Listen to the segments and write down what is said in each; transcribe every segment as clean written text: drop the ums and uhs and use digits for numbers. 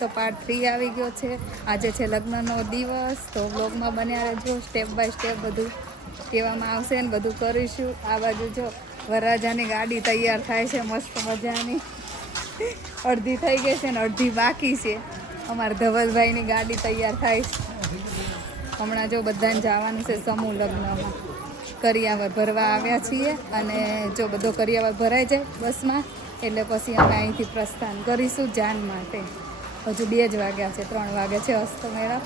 તો પાર્ટ 3 આવી ગયો છે. આજે છે લગ્નનો દિવસ, તો બ્લોગમાં બન્યા રહેજો. સ્ટેપ બાય સ્ટેપ બધું કહેવામાં આવશે ને બધું કરીશું. આ બાજુ જો વરરાજાની ગાડી તૈયાર થાય છે મસ્ત મજાની. અડધી થઈ ગઈ છે ને અડધી બાકી છે. અમારા ધવલભાઈની ગાડી તૈયાર થાય છે. હમણાં જો બધાને જવાનું છે સમૂહ લગ્નમાં. કરિયાવર ભરવા આવ્યા છીએ અને જો બધો કરિયાવર ભરાઈ જાય બસમાં એટલે પછી અમે અહીંથી પ્રસ્થાન કરીશું જાન માટે. હજુ 2 જ વાગ્યા છે, 3 વાગે છે અસ્તમેળા.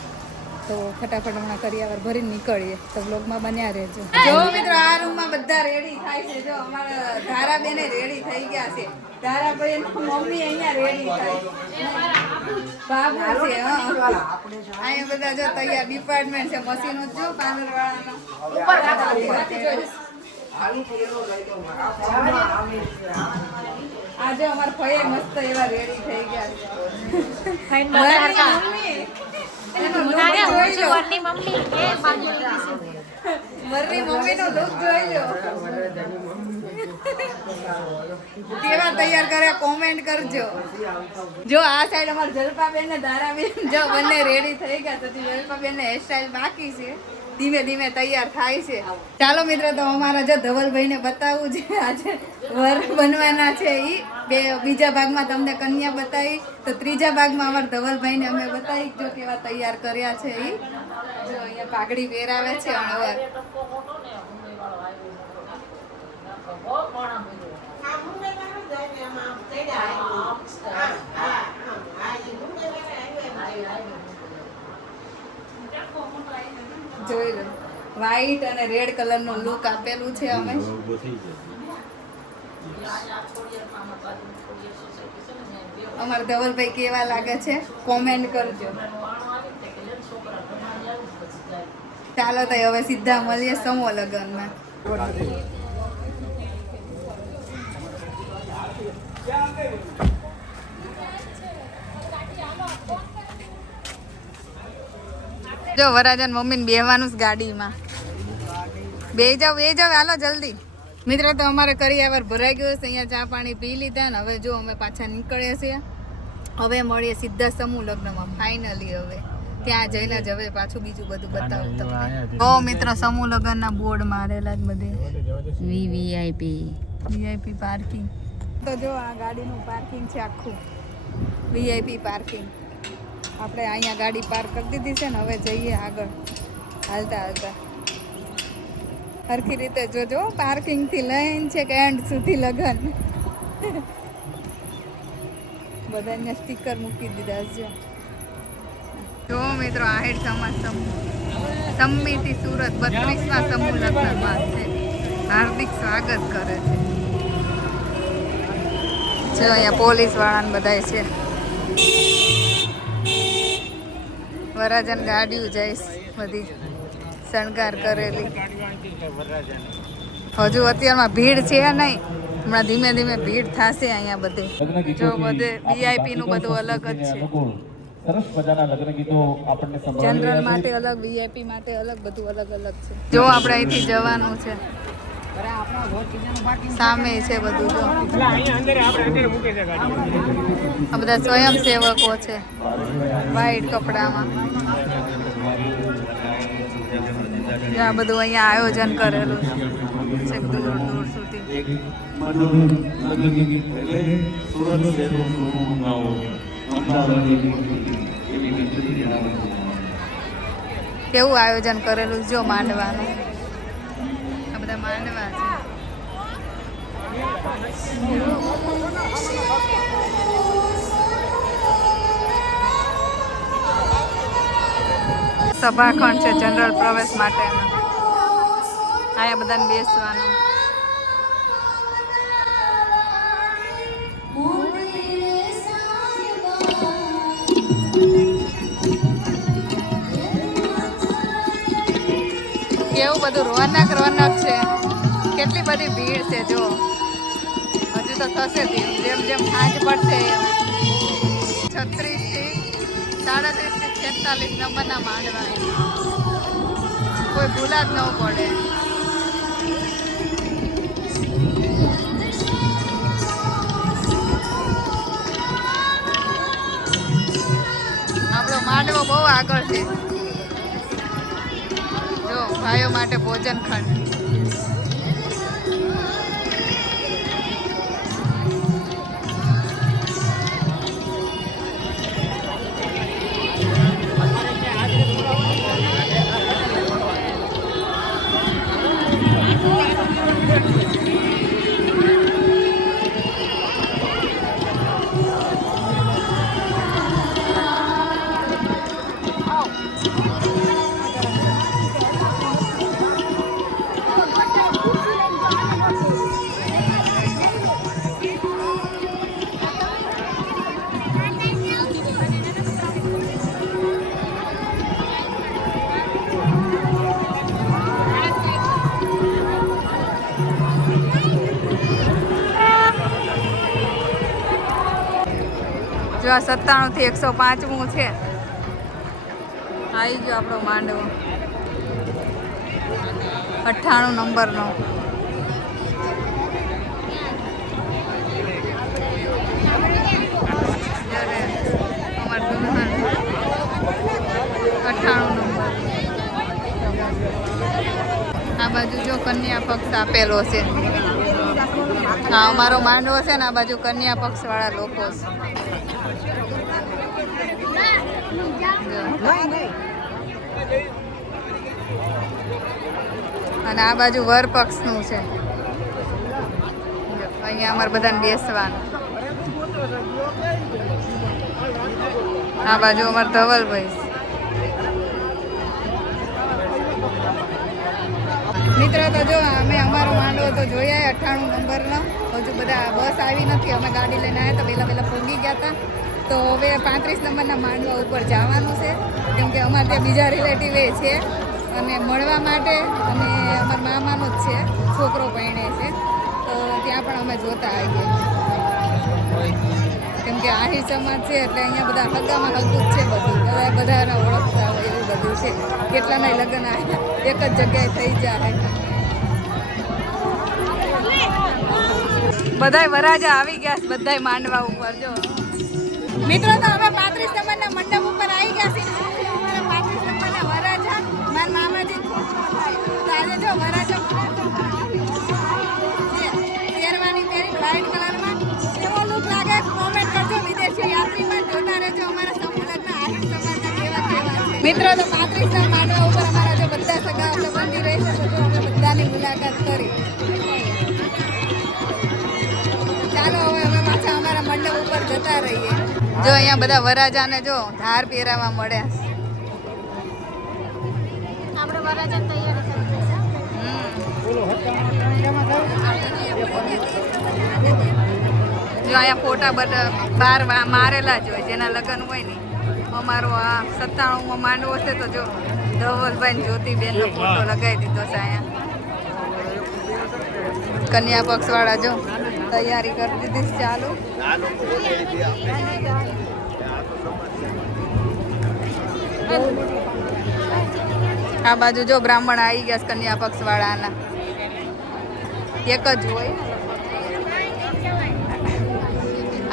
તો ફટાફટ હમણાં કરિયાવર ભરીને નીકળીએ. તો બ્લોગમાં બન્યા રહેજો. જો મિત્રો આ રૂમમાં બધા રેડી થાય છે. જો અમારા ધારાબેને રેડી થઈ ગયા છે. ધારાબેન મમ્મી અહીંયા રેડી થાય બાબુ છે. અહીંયા બધા જો તૈયાર ડિપાર્ટમેન્ટ છે. મશીનો જો પાર્લર વાળાનો આજે અમારા ફઈએ મસ્ત એવા રેડી થઈ ગયા મરની મમ્મી નો લુક જોઈ લો કેવા તૈયાર કર્યા કોમેન્ટ કરજો. જો આ સાઈડ અમારા જલપાબેન ને ધારાબેન જો બંને રેડી થઈ ગયા. તો જલપાબેન ને હેરસ્ટાઈલ બાકી છે, ધીમે ધીમે તૈયાર થાય છે. ચાલો મિત્રો, તો અમારા જો ધવલભાઈને બતાવવું છે આજે વર બનવાના છે. બીજા ભાગમાં તમને કન્યા બતાવી, તો ત્રીજા ભાગમાં અમારા ધવલભાઈને અમે બતાવી જો કેવા તૈયાર કર્યા છે. જો અહીંયા પાઘડી પહેરાવે છે અણવર. જોઈ લો, વ્હાઈટ અને રેડ કલર નું લુક આપેલું છે અમે. અમારા ધવલભાઈ કેવા લાગે છે કોમેન્ટ કરજો. ચાલો તો હવે સીધા મળીએ સમૂહ લગ્નમાં. જો વરાજન મમ્મીને બેહવાનું જ ગાડીમાં. બે જાવ હાલો જલ્દી. મિત્રો તો અમારે કરિયાવર ભરાઈ ગયો છે. અહીંયા ચા પાણી પી લીધા ને હવે જો અમે પાછા નીકળીએ છીએ. હવે મળીએ સીધા સમૂહ લગ્નમાં ફાઇનલી. હવે ત્યાં જઈને જ હવે પાછું બીજું બધું બતાવું તમને. ઓ મિત્રો, સમૂહ લગ્નના બોર્ડ મારેલા જ બધે. VIP parking. તો જો આ ગાડીનું પાર્કિંગ છે આખું વીઆઈપી પાર્કિંગ. આપણે અહીંયા ગાડી પાર્ક કરી દીધી છે ને હવે જઈએ આગળ હાલતા હાલતા. સરખી રીતે જોજો, પાર્કિંગ થી લઈને છે કે એન્ડ સુધી લગન. બધાને સ્ટીકર મૂકી દીધા છે. જો મિત્રો, આહિર સમાજ સમિતિ સુરત 32મા સમૂહ લગ્નમાં છે. હાર્દિક સ્વાગત કરે છે. જો અહીંયા પોલીસ વાળાને બધા છે. વરાજન ગાડીઓ જાય બધી શણગાર કરેલી. હજુ અત્યારમાં ભીડ છે નહીં, હમણાં ધીમે ધીમે ભીડ થશે અહીંયા બધે. જો બધે વીઆઈપી નું બધું અલગ જ છે. જનરલ માટે અલગ, વીઆઈપી માટે અલગ, બધું અલગ અલગ છે. જો આપણે અહીંથી જવાનું છે. સામે છે બધું. જો આ બધા સ્વયંસેવકો છે વ્હાઈટ કપડામાં. આ બધું અહીંયા આયોજન કરેલું છે દૂર દૂર સુધી. કેવું આયોજન કરેલું જો માંડવાનું. આ બધા માંડવા છે. સભાખંડ છે જનરલ પ્રવેશ માટેનો. અહીંયા બધાને બેસવાનું. કેવું બધું રોનક છે. કેટલી બધી ભીડ છે. જો હજુ તો થશે જેમ જેમ સાંજ પડશે. 36 થી 37 થી 46 નંબરના માંડવા. કોઈ ભૂલા જ ન પડે. માંડવો બહુ આગળ છે. જો ભાઈઓ માટે ભોજન ખંડ. જો આ 97 થી 105મું છે. આવી ગયો આપણો માંડવો 98 નંબરનો. અમાર દુલ્હન 98 નંબર. આ બાજુ જો કન્યા પક્ષ આપેલો છે. હા અમારો માંડવો છે ને આ બાજુ કન્યા પક્ષ વાળા લોકો છે. અને આ બાજુ વર પક્ષનું છે. અહીંયા અમારે બધાને બેસવાનું. આ બાજુ અમારે ધવલભાઈ. મિત્રો તો જો અમે અમારો માંડવો તો જોયા 98 નંબરનો. હજુ બધા બસ આવી નથી. અમે ગાડી લઈને આવ્યા તો પહેલાં પૂગી ગયા હતા. તો હવે 35 નંબરના માંડવા ઉપર જવાનું છે. કેમ કે અમારે ત્યાં બીજા રિલેટિવ એ છે અને મળવા માટે. અને અમારા મામાનો જ છે, છોકરો પરણે છે. તો ત્યાં પણ અમે જોતા આવીએ. કેમ કે આહી સમાજ છે એટલે અહીંયા બધા હગામાં હગું જ છે. બધું બધાને ઓળખતા હોય એવું બધું છે. કેટલાના લગ્ન એક જ જગ્યાએ થઈ જાય. બધાય વરાજા આવી ગયા. બધાય માંડવા ઉપર જો મિત્રો. તો હવે 35 નંબરના મંડપ ઉપર આવી ગયા છે. અમારા 35 નંબરના વરાજા મારા મામાજી છોકરો થાય. તો આજે જો વરાજા શેરવાની પહેરી વ્હાઈટ કલરમાં કેવો લુક લાગે કોમેન્ટ કરજો. વિદેશી યાત્રીમાં જોતા રહેજો અમારા સમૂહ લગ્ન આહિર સમાજના કેવા કેવા છે. મિત્રો તો 35ના માંડવા ઉપર અમારા જો બધા સગા સંબંધી રહેશે તો જો અમે બધાની મુલાકાત કરી. ચાલો હવે અમે પાછા અમારા મંડપ ઉપર જતા રહીએ. જો અહીંયા બધા વરાજાને જો ધાર પહેરાવા મળ્યા. આપણે વરાજા તૈયાર જો અહીંયા ફોટા બધા બહાર મારેલા જ હોય જેના લગ્ન હોય ને. અમારો આ 97માં માંડવો છે તો જો ધવલભાઈ જ્યોતિબેનનો ફોટો લગાવી દીધો છે અહીંયા. કન્યા પક્ષ વાળા જો તૈયારી કરી દીધી. ચાલુ આ બાજુ જો બ્રાહ્મણ આવી ગયા કન્યા પક્ષ વાળાના. એક જ હોય.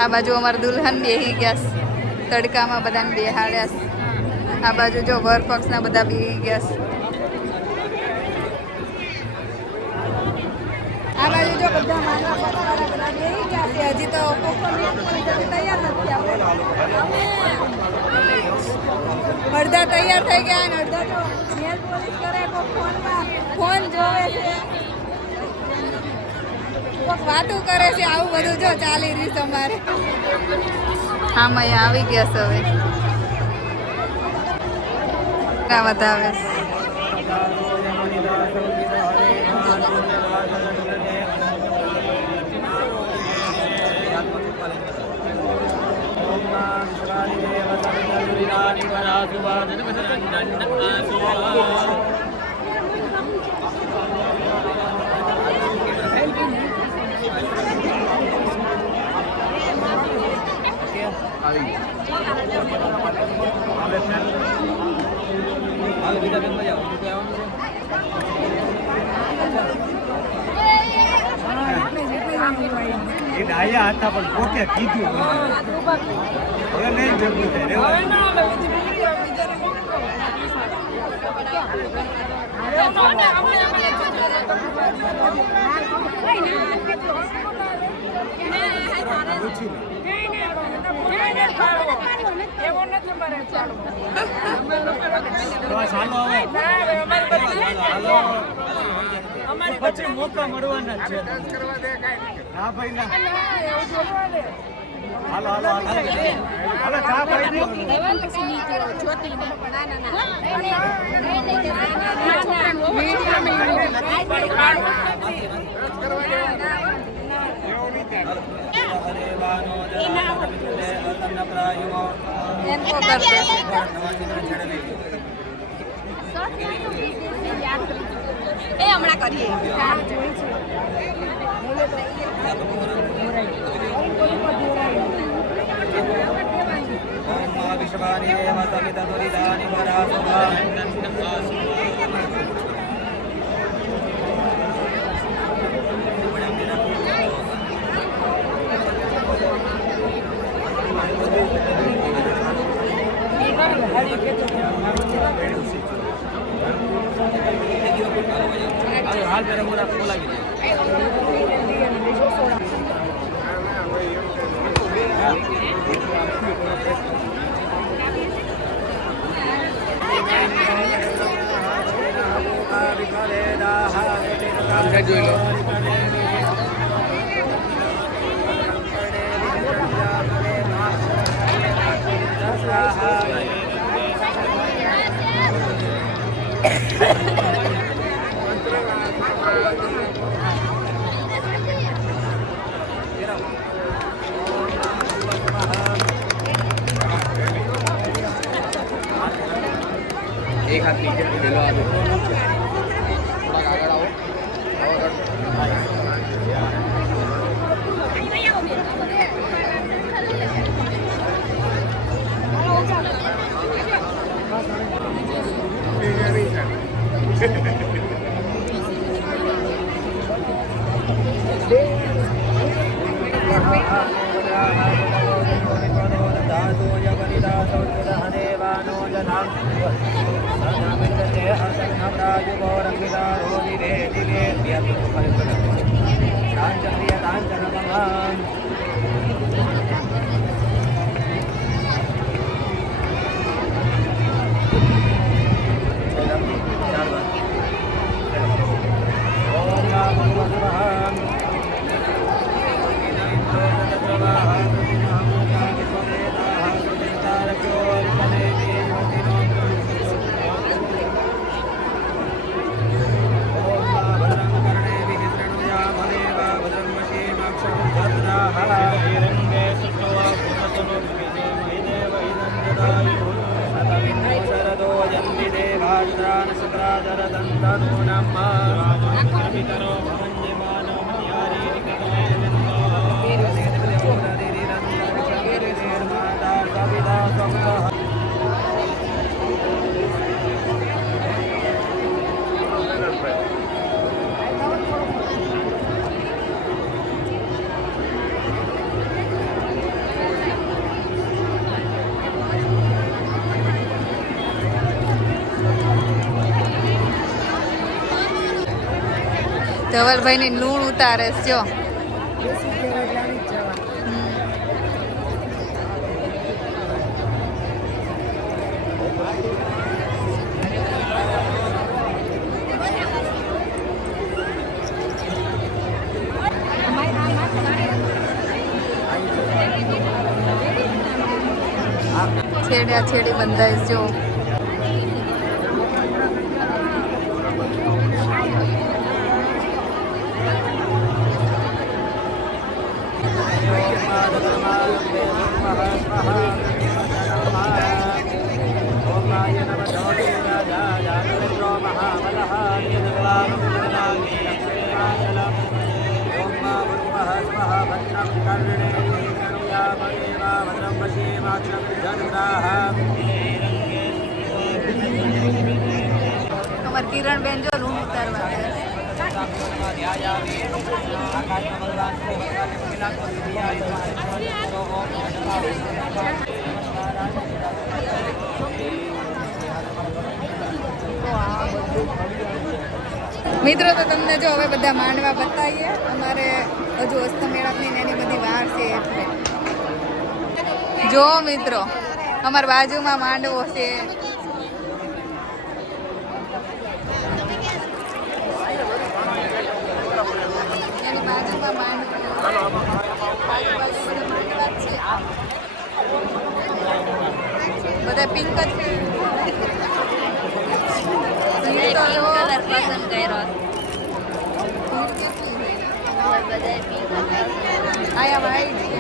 આ બાજુ અમારા દુલ્હન બેહી ગયા. તડકામાં બધાને બેહાડ્યા. આ બાજુ જો વર પક્ષના બધા બેહી ગયા. આ બાજુ જો બધા માનવા બધા બેહી ગયા છે. હજી તો તૈયાર નથી. અડધા તૈયાર થઈ ગયા અને અડધા જો નેલ પોલિશ કરે. ફોન જોવે છે, વાતું કરે છે. આવું બધું જો ચાલી રહ્યું છે અમારે. હા મેં આવી ગયા છે હવે. વધાવે ડાયા હતા પણ પોતે કીધું હવે નહીં ભેગું થાય. બસ હાલો હવે. પછી મોકા મળવાના જ છે. ના ભાઈ ના. હાલો હાલો હાલો હાલો ચા પાઈ દો. એ હમણાં કરીએ હાલ પેલા બોલાવી જોઈ લો. एक हाथ नीचे ले लो, आगे थोड़ा आगे आओ ધવલભાઈ ની લૂણ ઉતારે છે જો. છેડ્યા છેડી બંધાય જો. અમાર કિરણ બેન જો લૂણ ઉતારવા આવે. મિત્રો તો તમને જો હવે બધા માંડવા બતાવીએ. અમારે હજુ હસ્તમેળાપની ને એની બધી વાર છે એટલે. જો મિત્રો અમારી બાજુમાં માંડવો છે. એની બાજુમાં માંડવો. આજુબાજુ બધા માંડવા જ છે. બધા પિંક જ છે. કલર પસંદ કર્યો આયા વાઈટ છે.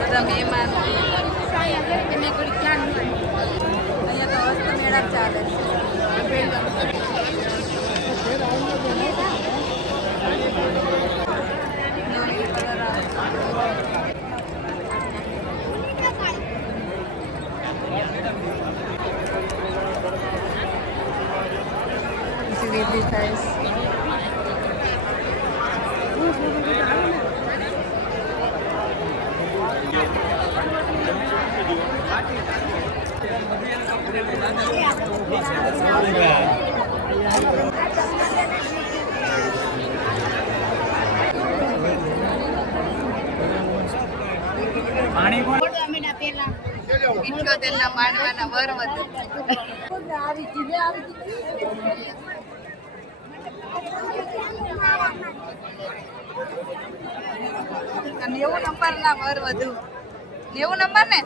બધા મહેમાન અહીંયા તો હસ્તમેળા ચાલે છે. વિધિ થાય છે. ઇઠ્યોતેરના માંડવાના વરવદ. નેવું નંબર ના વર વધુ. 90 નંબર ને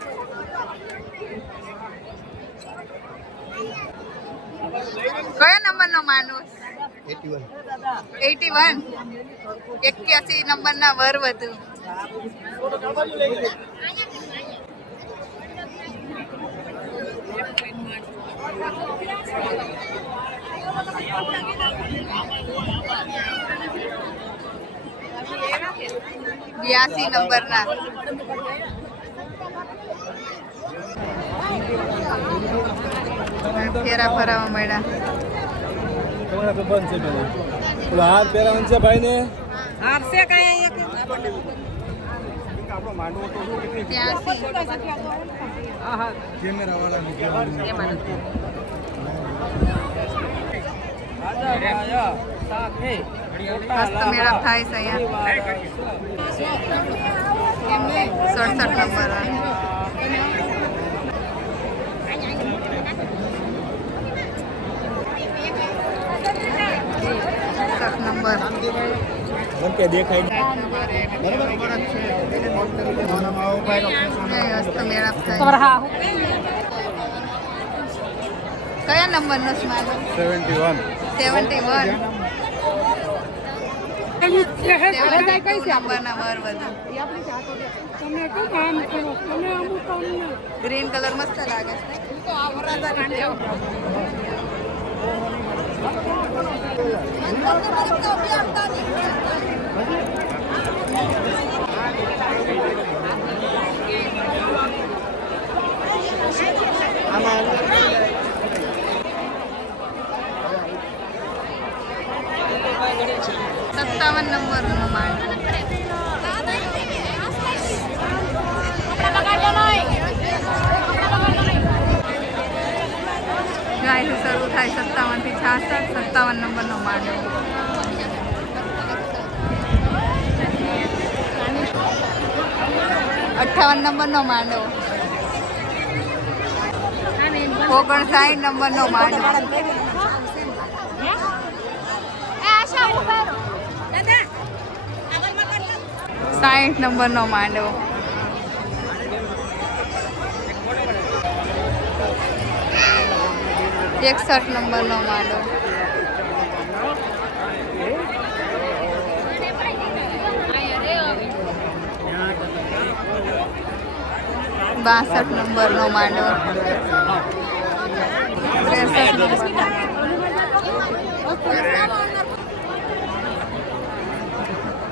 કયા નંબર નો માંડવો? 81. 81 નંબર ના વર વધુ. બ્યાસી નંબર ના ફેરા ફરાવા મળ્યા. હાથ પહેરાવાનું છે ભાઈ ને. આપશે કઈ કેમેરા વાળા હસ્તમેળાપ થાય છે અહીંયા. 67 નંબર. હસ્તમેળાપ થાય. કયા નંબર નો સ્માલ? 71. 71 નંબરના વર વધુ. ગ્રીન કલર મસ્ત લાગે છે. સત્તાવન નંબર નો માંડ. ગાય શરૂ થાય 57 થી 66. 57 નંબર નો માંડવો. 58 નંબર નો માંડવો. 59 નંબર નો માંડવો. 60 નંબર નો માંડવો. 61 નંબર નો માંડવો. 62 નંબર નો માંડવો.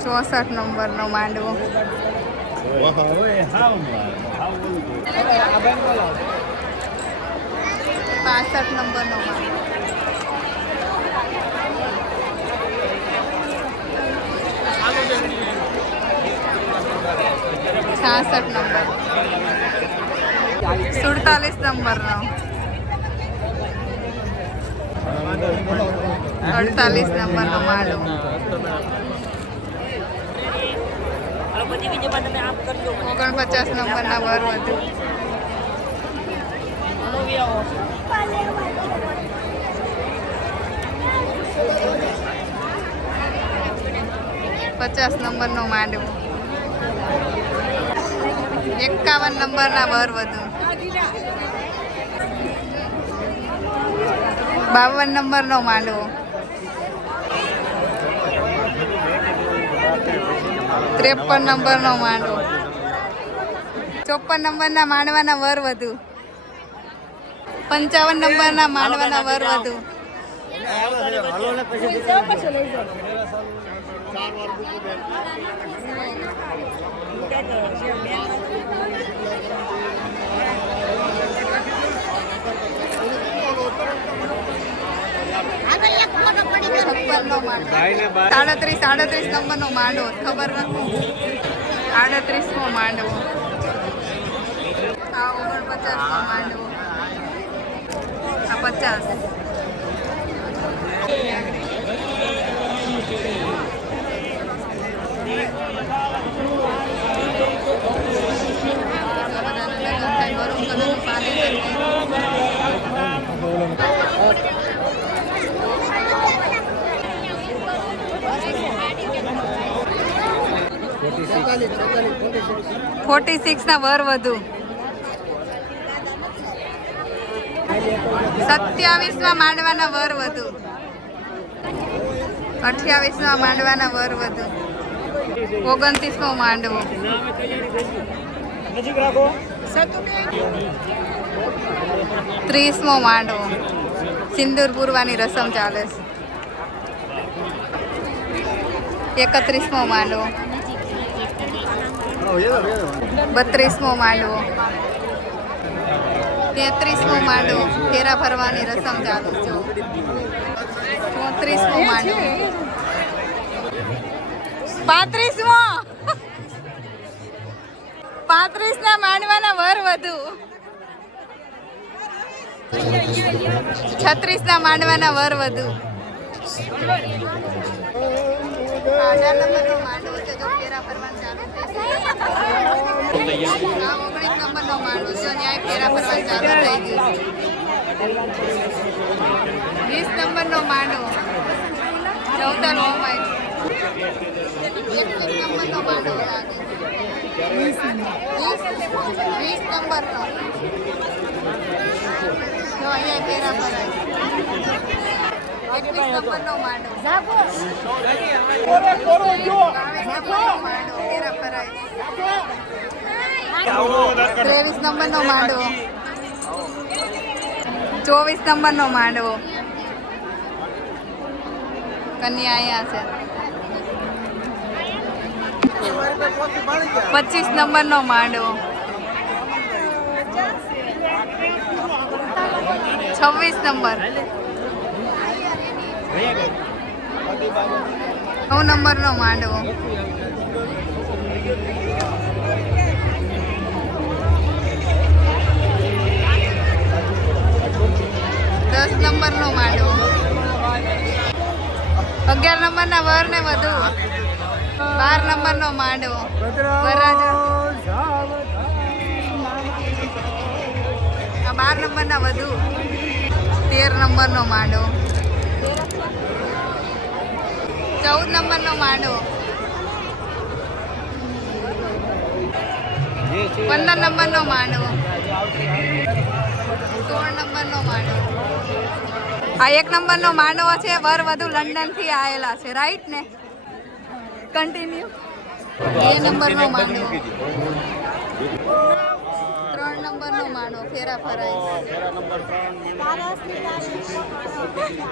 64 નંબર નો માંડવો. 65 નંબર નો માંડવો. 62 નંબર 47 નંબરનો 48 નંબરનો માળો 49 નંબરના વરવધુ 50 નંબરનો માંડવો 51 નંબરના વરવધુ 52 નંબરનો માંડવો 53 નંબરનો માંડવો 54 નંબરના માંડવાના વરવધુ 55 નંબરના માંડવાના વરવધુ 37 નંબરનો માંડવો ખબર નથી 38મો માંડવો આ 49મો માંડવો આ 50 46 ના વરવધુ 27માં માંડવાના વરવધુ 28માં માંડવાના વરવધુ 29મો માંડવો 30મો માંડવો સિંદૂર પૂરવાની રસમ ચાલે છે 31મો માંડવો 32મો માંડવો 33મો માંડવો ફેરા ફરવાની રસમ ચાલુ છે 34મો માંડવો 35મો 35ના માંડવાના વરવધુ 36ના માંડવાના વરવધુ 18 નંબરનો માંડવો છે જો ફેરા ફરવાનું ચાલુ થશે 19 નંબરનો માંડવો છે ન્યાય ફેરા ફરવાનું ચાલુ થઈ ગયું 20 નંબરનો માંડવો 14 ઓમાય 21 નંબરનો માંડવો લાગે 20 નંબરનો જો અહીંયા ફેરા ફરાય 21 નંબરનો માંડવો 22 નંબરનો માંડવો ફેરા ફરાય 23 નંબરનો માંડવો 24 નંબરનો માંડવો કન્યા અહીંયા છે 25 નંબરનો માંડવો 26 નંબર 9 નંબરનો માંડવો 10 નંબરનો માંડવો 11 નંબરના વર ને વધુ 12 નંબરનો માંડવો વરરાજા આ 12 નંબરના વધુ 13 નંબરનો માંડવો 14 નંબરનો માંડવો 15 નંબરનો માંડવો 16 નંબરનો માંડવો આ 1 નંબરનો માંડવો છે વર વધુ લંડન થી આવેલા છે રાઈટ ને કન્ટિન્યુ 2 નંબરનો માંડવો 3 નંબરનો માંડવો ફેરા ફરાય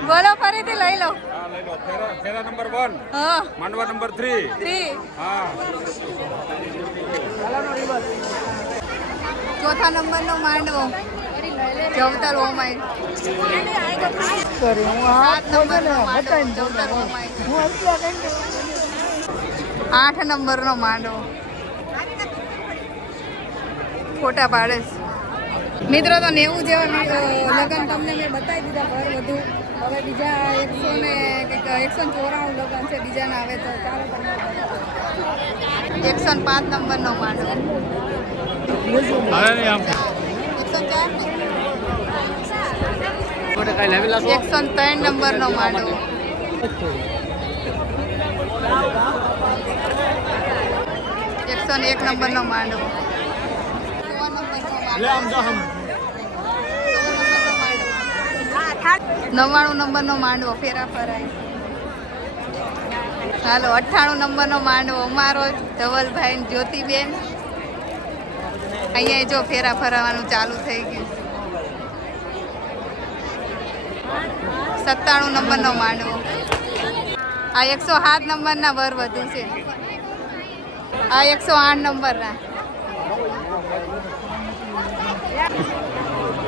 બોલો ફરીથી લઈ લો फेरा नंबर 1 હા मांडवा नंबर 3 हाँ ચોથા નંબરનો માંડવો જવતર ઓમાય 7 નંબરનો માંડવો જવતર ઓમાય 8 નંબરનો માંડવો ફોટા પાડે છે. મિત્રો તો 90 જેવા લગ્ન તમને મેં બતાવી દીધા ઘર બધું. હવે બીજા 194 લગ્ન છે બીજાના આવે તો ચાલો તમને 105 નંબરનો માંડવો. 103 નંબરનો માંડવો. 101 નંબરનો માંડવો. 99 નંબરનો માંડવો ફેરા ફરાય. ચાલો 98 નંબરનો માંડવો અમારો ધવલભાઈ ને જ્યોતિબેન. અહીંયા જો ફેરા ફરાવાનું ચાલુ થઈ ગયું. 97 નંબરનો માંડવો. આ 107 નંબરના વર વધુ છે. આ 108 નંબરના.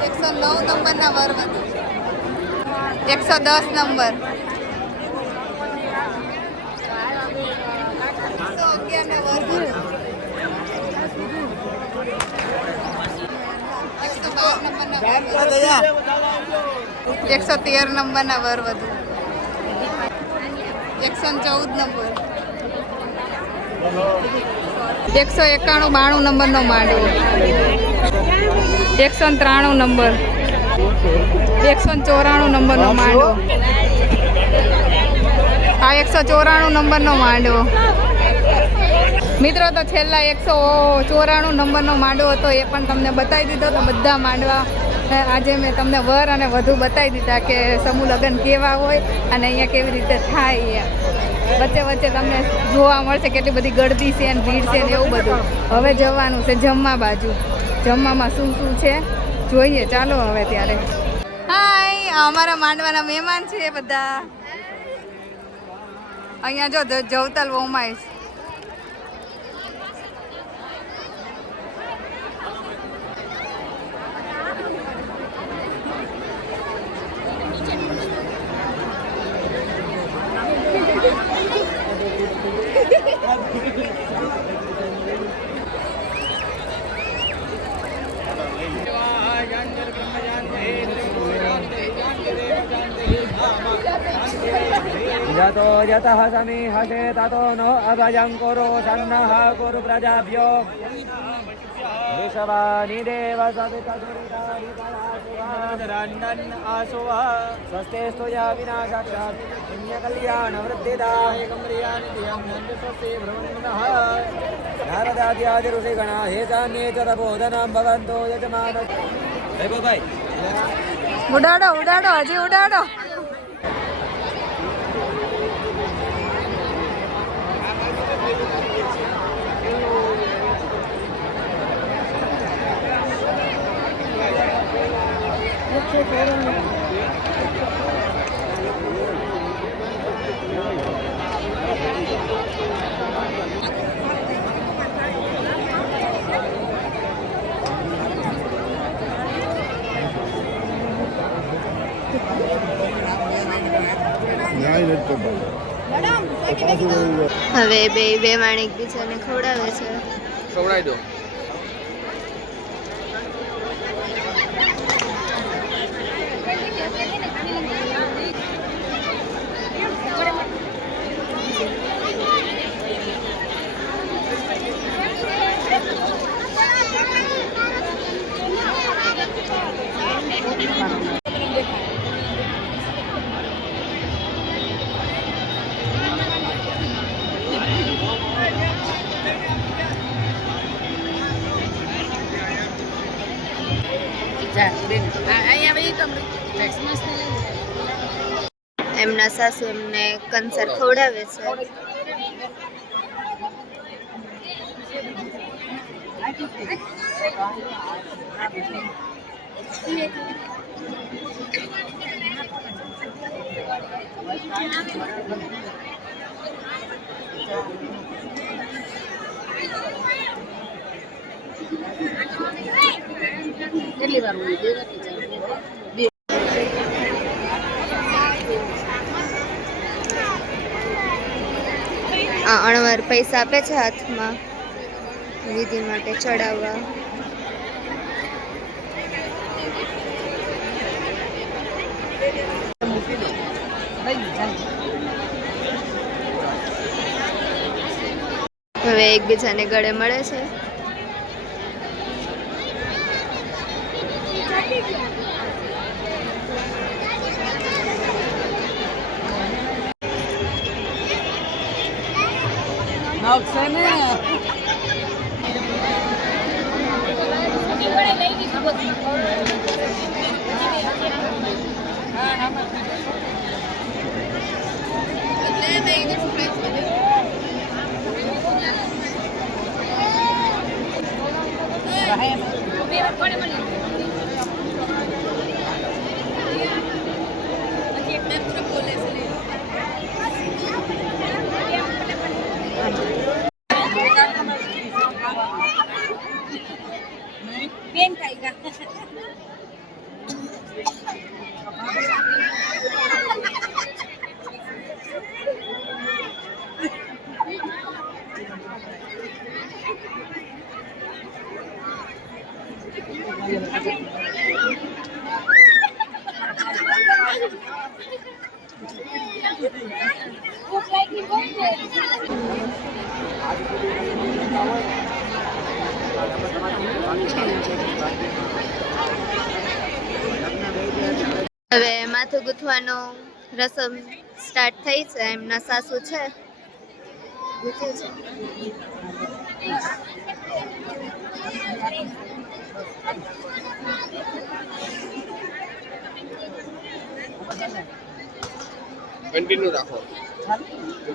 109 નંબરના વર વધુ. 110 નંબર. 111 ને વર વધુ. 112 નંબરના વર વધુ. 113 નંબરના વર વધુ. 114 નંબર. 191 નંબરનો માંડવો. 193 નંબર. 194 નંબરનો માંડવો. આ 194 નંબરનો માંડવો. મિત્રો તો છેલ્લા 194 નંબરનો માંડવો હતો એ પણ તમને બતાવી દીધો. તો બધા માંડવા આજે મેં તમને વર અને વધુ બતાવી દીધા કે સમૂહ લગ્ન કેવા હોય અને અહીંયા કેવી રીતે થાય. વચ્ચે વચ્ચે તમને જોવા મળશે કેટલી બધી ગળદી છે ને ભીડ છે ને એવું બધું. હવે જવાનું છે જમવા બાજુ. જમવામાં શું શું છે જોઈએ. ચાલો હવે ત્યારે. હાય, અમારા માંડવાના મહેમાન છે બધા. અહીંયા જો જવતલ વોમાય છે. यतो यतः समीहसे ततो नो अभयं कुरु सन्नः कुरु प्रजाभ्यो विश्वानि देव सवितदुरितानि परासुरान् आसुवा स्वस्तेस्तु या विना साक्षात् पुण्यकल्याणवृद्धिदा एकम्रियाणि धियं स्वस्ति ब्रह्मणः नारदाद्यादि ऋषिगणा हे चान्ये च तपोधनं भवन्तो यजमान भाई ઉડાડો ઉડાડો હજી ઉડાડો. હવે બે માણ એકબીજાને ખવડાવે છે. ખવડાવી દો. એમના સાસુ એમને કંસર ખવડાવે છે. કેટલી વાર આ અણવર પૈસા આપે છે હાથમાં વિધિ માટે ચડાવવા. હવે એકબીજાને ગળે મળે છે. હવે માથું ગૂંથવાનો રસમ સ્ટાર્ટ થઈ છે. એમના સાસુ છે, ગૂંથે છે. કન્ટિન્યુ રાખો,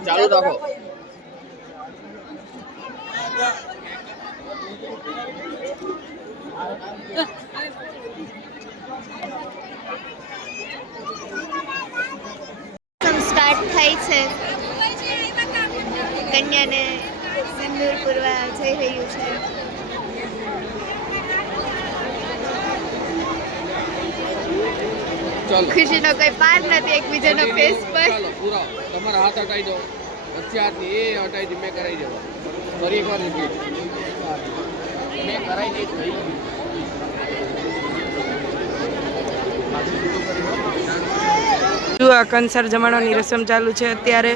ચાલુ રાખો. સ્ટાર્ટ થાય છે. કન્યાને સિંદૂર પૂરવા જઈ રહ્યું છે. ખુશીનો કોઈ પાર નથી એકબીજાના ફેસ પર. ચાલો પૂરા તમારા હાથ હટાઈ દો, વચ્ચે હાથની એ હટાઈ દી, મેં કરાવી દેવા. ફરી એકવાર રિપીટ, મેં કરાવી દી. આ કંસાર જમાડવાની રસમ ચાલુ છે અત્યારે.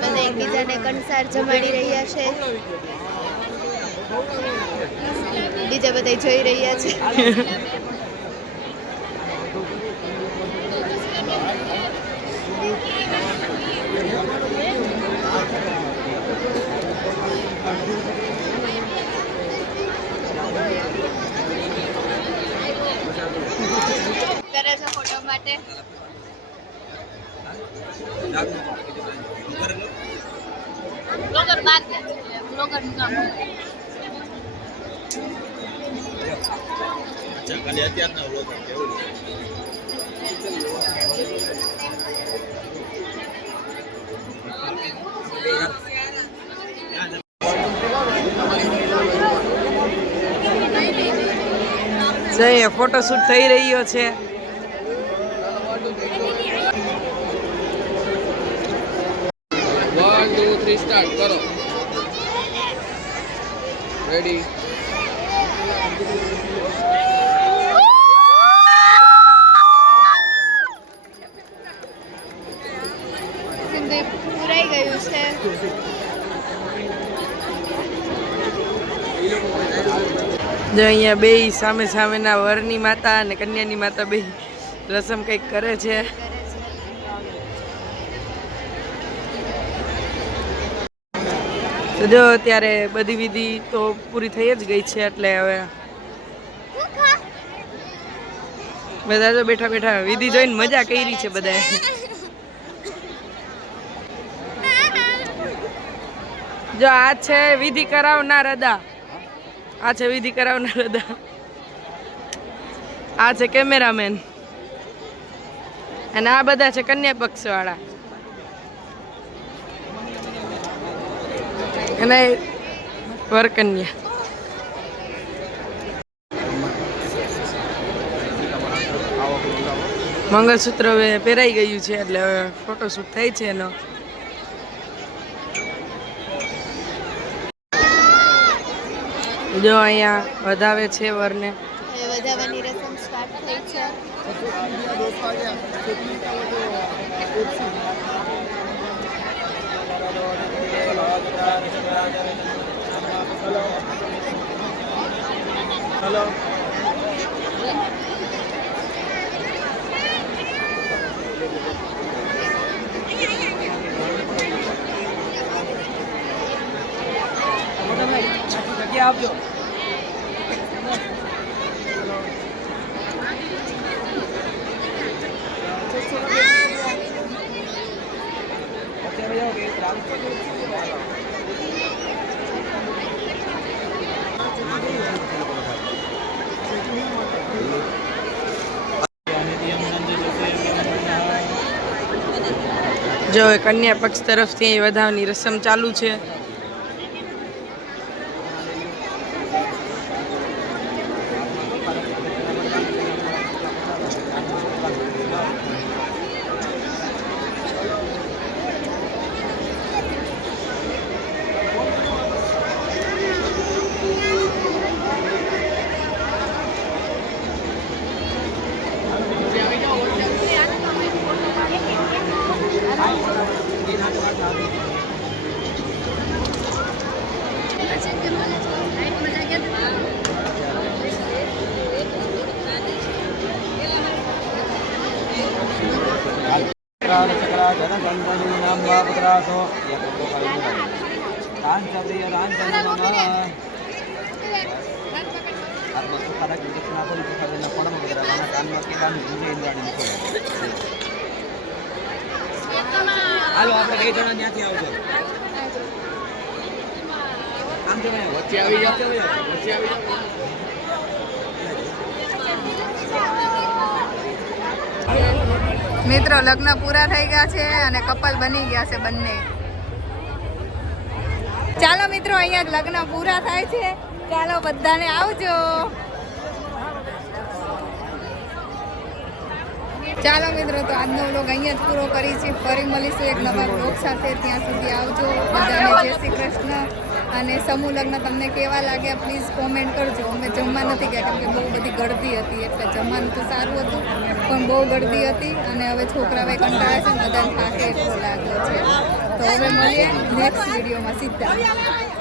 બધા એકબીજાને કંસાર જમાડી રહ્યા છે. બીજા બધા જોઈ રહ્યા છે. કરે છે ફોટો માટે. બ્લોગર બાર ગયા છે, બ્લોગર નું કામ. અચ્છા, ખાલી અત્યારના વ્લોગર કેવું? જઈએ, ફોટોશૂટ થઈ રહ્યો છે. 1 2 3 સ્ટાર્ટ કરો. રેડી. સિંદૂર પૂરાઈ ગયું છે. જો અહીંયા બે સામે સામેના વરની માતા અને કન્યાની માતા બે રસમ કંઈક કરે છે. તો જો અત્યારે બધી વિધિ તો પૂરી થઈ જ ગઈ છે, એટલે હવે બધા તો બેઠા બેઠા વિધિ જોઈને મજા કરી છે બધાએ. જો આ છે વિધિ કરાવનાર અદા, આ છે વિધિ કરાવનાર અદા, આ છે કેમેરામેન, અને આ બધા છે કન્યા પક્ષ વાળા. અને વરકન્યા. મંગળસૂત્ર હવે પહેરાઈ ગયું છે, એટલે હવે ફોટોશૂટ થાય છે એનો. જો અહીંયા વધાવે છે વરને. હવે વધાવાની રસમ સ્ટાર્ટ થઈ છે. હેલો જગ્યા આપજો. જો હવે કન્યા પક્ષ તરફથી અહીં વધાવની રસમ ચાલુ છે. હાલો આપણે કઈ જણા ત્યાંથી આવજો. આમ જો વચ્ચે આવી જાઓ, વચ્ચે આવી જાઓ. મિત્રો લગ્ન પૂરા થઈ ગયા છે અને કપલ બની ગયા છે બંને. ચાલો મિત્રો અહીંયા જ લગ્ન પૂરા થાય છે. ચાલો બધાને આવજો. ચાલો મિત્રો તો આજનો વ્લોગ અહીંયા જ પૂરો કરી છે. ફરી મળીશું એક નવા વ્લોગ સાથે. ત્યાં સુધી આવજો. બધાને જય શ્રી કૃષ્ણ. અને સમૂહ લગ્ન તમને કેવા લાગ્યા પ્લીઝ કોમેન્ટ કરજો. અમે જમવા નથી ગયા કેમ કે બહુ બધી ગળદી હતી, એટલે જમવાનું તો સારું હતું પણ બહુ ગળદી હતી અને હવે છોકરાઓએ કંટાળે છે ને બધાને થાકે એટલો લાગ્યો છે. તો હવે મળીએ નેક્સ્ટ વિડીયોમાં સીધા.